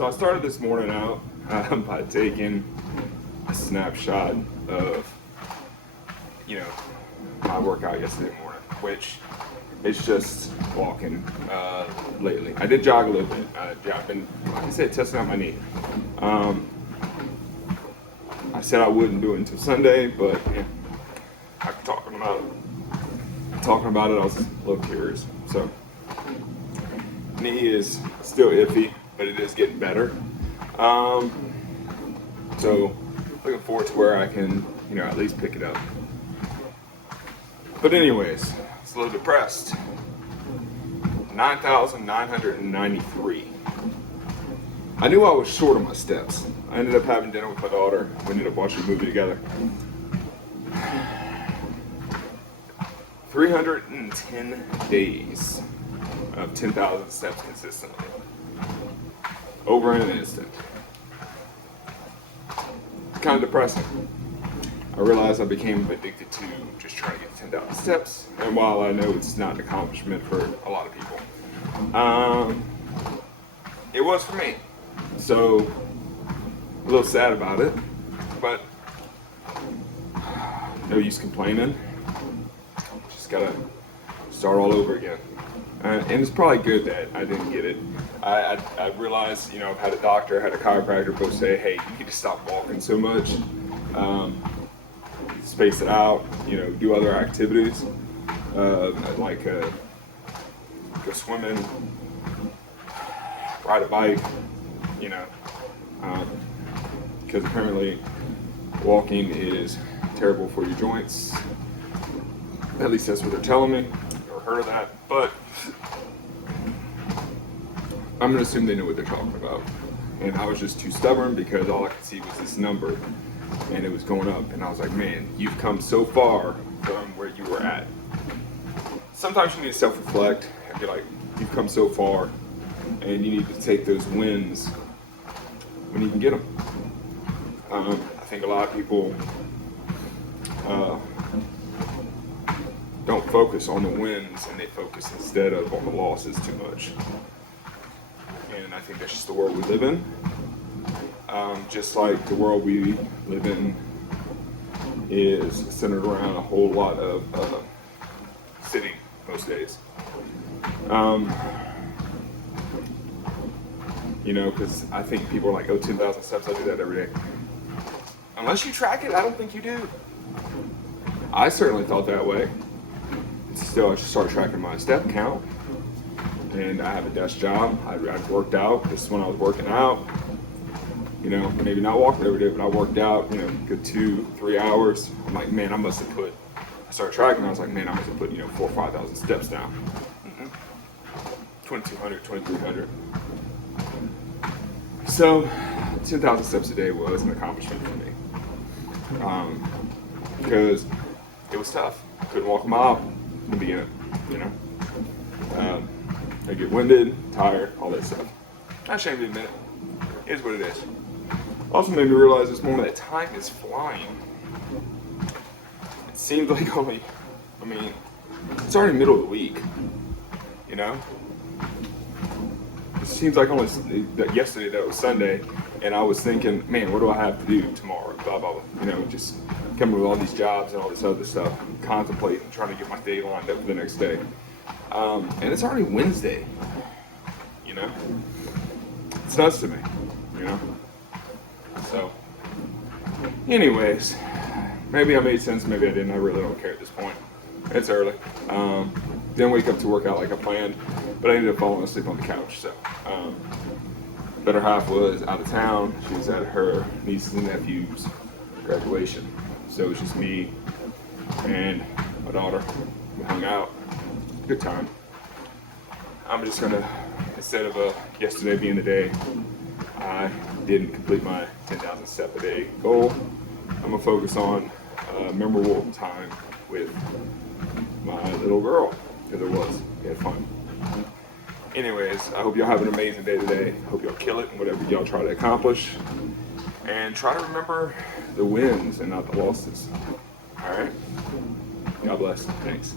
So I started this morning out by taking a snapshot of, my workout yesterday morning, which is just walking lately. I did jog a little bit. I've been, like I said, testing out my knee. I said I wouldn't do it until Sunday, but after talking about it, I was a little curious. So, knee is still iffy, but it is getting better. So, looking forward to where I can, at least pick it up. But anyways, it's a little depressed. 9,993. I knew I was short on my steps. I ended up having dinner with my daughter. We ended up watching a movie together. 310 days of 10,000 steps consistently. Over in an instant. Kind of depressing. I realized I became addicted to just trying to get 10,000 steps. And while I know it's not an accomplishment for a lot of people, it was for me. So, a little sad about it, but no use complaining. Just gotta start all over again. And it's probably good that I didn't get it. I realized, I've had a doctor, had a chiropractor both say, hey, you need to stop walking so much. Space it out, do other activities, like go swimming, ride a bike, because apparently walking is terrible for your joints. At least that's what they're telling me. Never heard of that, but I'm gonna assume they know what they're talking about. And I was just too stubborn because all I could see was this number, and it was going up. And I was like, man, you've come so far from where you were at. Sometimes you need to self-reflect and be like, you've come so far, and you need to take those wins when you can get them. I think a lot of people don't focus on the wins, and they focus instead of on the losses too much. And I think that's just the world we live in. Just like the world we live in is centered around a whole lot of sitting most days. Because I think people are like, 10,000 steps, I do that every day. Unless you track it, I don't think you do. I certainly thought that way. Still, I should start tracking my step count. And I have a desk job. I've worked out. This is when I was working out. Maybe not walking every day, but I worked out, good 2-3 hours. I'm like, man, I started tracking, I was like, man, I must have put, 4,000 or 5,000 steps down. 2,200, 2,300. So, 10,000 steps a day was an accomplishment for me. Because it was tough. I couldn't walk a mile in the beginning, I get winded, tired, all that stuff. Not ashamed to admit it. It is what it is. Also made me realize this morning that time is flying. It seems like it's already middle of the week, It seems like only yesterday that was Sunday, and I was thinking, man, what do I have to do tomorrow? Blah, blah, blah. Just coming with all these jobs and all this other stuff, contemplating, trying to get my day lined up for the next day. And it's already Wednesday, It's nuts to me, So, anyways, maybe I made sense, maybe I didn't. I really don't care at this point. It's early. Didn't wake up to work out like I planned, but I ended up falling asleep on the couch. So, better half was out of town. She was at her nieces and nephews' graduation. So it was just me and my daughter. We hung out. Good time. I'm just gonna, instead of yesterday being the day I didn't complete my 10,000 step a day goal, I'm gonna focus on memorable time with my little girl, because it was. We had fun. Anyways, I hope y'all have an amazing day today. Hope y'all kill it in whatever y'all try to accomplish. And try to remember the wins and not the losses. All right? God bless. Thanks.